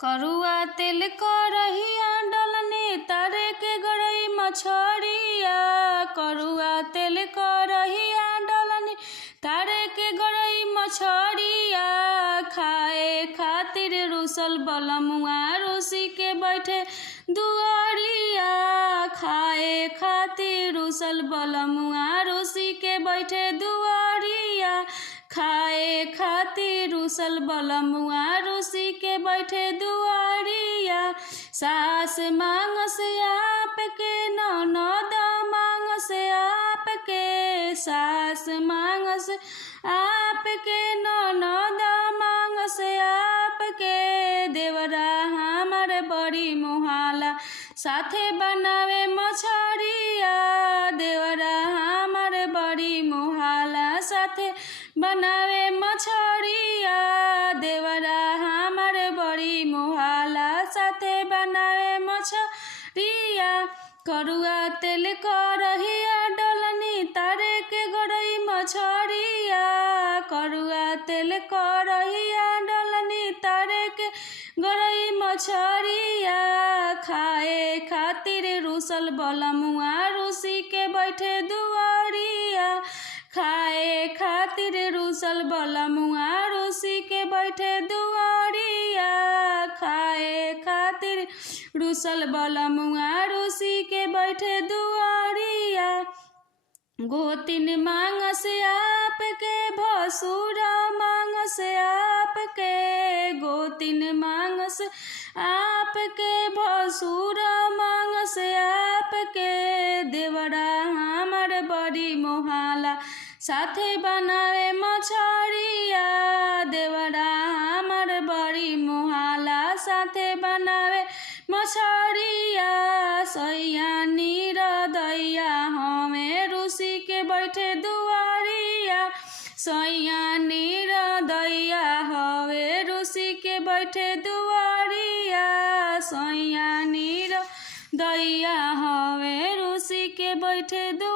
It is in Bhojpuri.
करुआ तेल करहिया डलनी तारे के गरई मछरिया। करुआ तेल करहिया डलनी तारे के गरई मछरिया। खाए खातिर रुसल बलमुआ रूसी के बैठे दुआरिया। खाए खातिर रुसल बलमुआ रूसी के बैठे दुआरिया। खाए खातिर रुसल बलमुआ रूसी के बैठे दुआरिया। सास मांगस आपके ननद मांगस आपके। सास मांगस आपके ननद मांगस आपके। देवरा हमर बड़ी मुहाला साथे बनावे मछरिया। देवरा हमर बड़ी मुहाला साथे बनावे मछरिया। देवरा हमर बड़ी मुहाला साथे बनावे मछरिया। करुआ तेल करहिया डलनी तारे के गरई मछरिया। करुआ तेल करहिया डलनी तारे के गरई मछरिया। खाए खातिर रुसल बलमुआ रूसी के बैठे दुआरिया। खाए खातिर रुसल बलमुआ रूसी के बैठे दुआरिया। खाए खातिर रुसल बलमुआ रूसी के बैठे दुआरिया। गोतिन मांगस आपके भसुर मांगस आपके। गोतिन मांगस आपके भसुर मांगस आपके। देवरा हमर बड़ी मुहाला साथे बनावे मछरिया। देवरा हमर बड़ी मुहाला साथे बनावे मछरिया। सैया निरदैया हमें रूसी के बैठे दुआरिया। सैया निरदैया हवे रूसी के बैठे दुआरिया। सैया निरदैया हवे रूसी के बैठे दुआरिया।